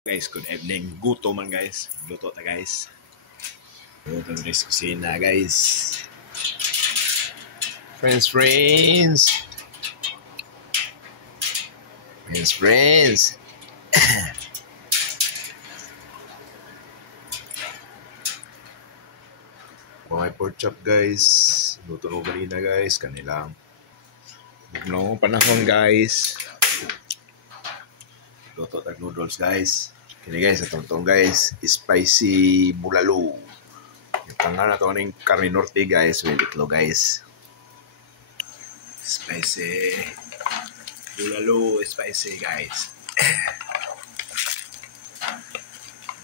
Guys, good evening. Guto man guys. Luto ta guys. Luto na guys kusina guys. Friends. Mga pork chop guys. Luto na kanina guys. Kanilang bugnaw panahon guys. Luto tag noodles guys. Kini guys, atong guys, spicy bulalo. Yung tanga na ito ng karne norte guys, with itlog guys. Spicy bulalo, spicy guys.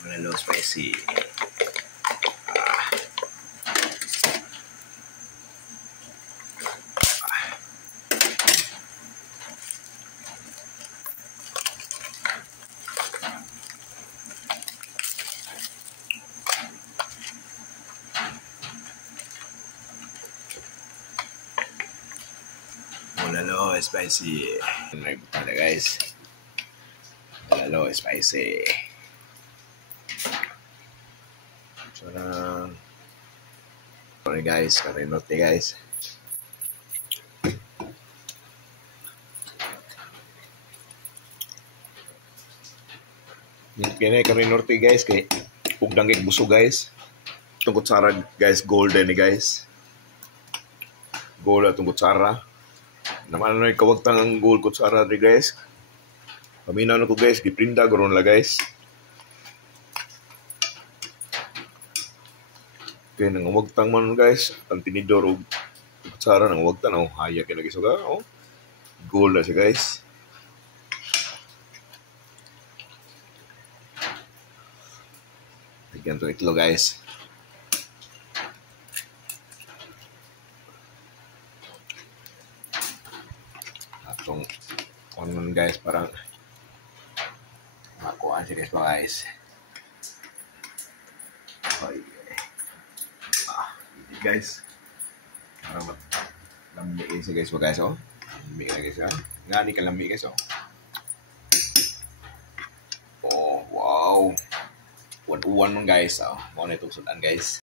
Bulalo spicy. Bulalo spicy. Nagbuta na guys. Bulalo spicy. So na sorry guys, karenote guys. Kini karenote guys kay ugdang gid buso guys. Tungkot sara guys, golden ni guys. Gold at tungkot sara. Naman na kawagtang ang gold kutsara rin guys. Paminaw na ko guys, giprinda ganoon la guys. Kaya nang wagtang man guys, ang tinidor o kutsara nang wagtang na haya kaya lagi suga. Oh. Gold na siya guys. Lagyan to itlog guys. Atong on guys, parang makuha siya guys mga guys. Okay. Guys, parang lamig siya guys mga guys. Oh. Lamig na guys. Nga ni kalamig guys. Oh. Oh, wow. 1-1 guys. Oh. Mga na itong sudan guys.